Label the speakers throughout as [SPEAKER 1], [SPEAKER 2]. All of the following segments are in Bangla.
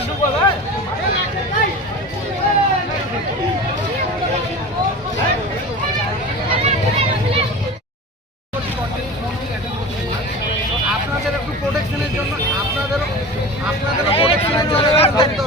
[SPEAKER 1] আপনাদের একটু প্রোটেকশনের জন্য আপনাদেরও প্রোটেকশনের জন্য দরকার।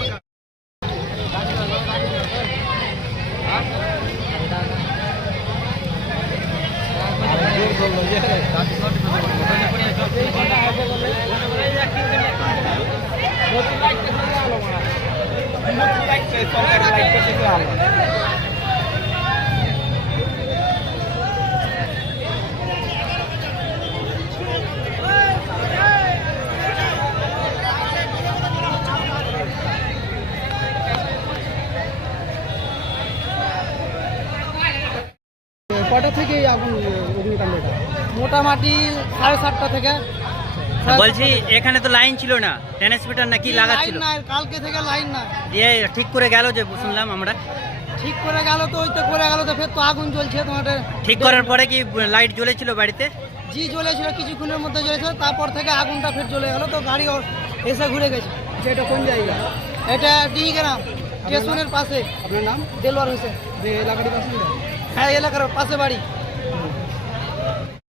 [SPEAKER 1] কটা থেকে এই আগুন অগ্নিকাণ্ডটা? মোটামুটি 7:30টা থেকে।
[SPEAKER 2] বলছি এখানে তো লাইন ছিল না, ট্রান্সমিটার নাকি লাগাচ্ছিল?
[SPEAKER 1] লাইন নাই, কালকে থেকে লাইন না।
[SPEAKER 2] দিয়ে ঠিক করে গেল যে শুনলাম আমরা।
[SPEAKER 1] ঠিক করে গেল তো, ওই তো করে গেল তো, ফের তো আগুন জ্বলছে তোমাদের।
[SPEAKER 2] ঠিক করার পরে কি লাইট জ্বলেছিল বাড়িতে?
[SPEAKER 1] জি জ্বলেছিল, কিছুক্ষণের মধ্যে জ্বলেছিল, তারপর থেকে আগুনটা ফের জ্বলে গেল, তো গাড়ি এসে ঘুরে গেছে। এটা কোন জায়গা? এটা ডিগ্রাম স্টেশনের পাশে। আপনার নাম? দেলোয়ার হোসেন। এলাকার বাসিন্দা? হ্যাঁ, এলাকার পাশে বাড়ি।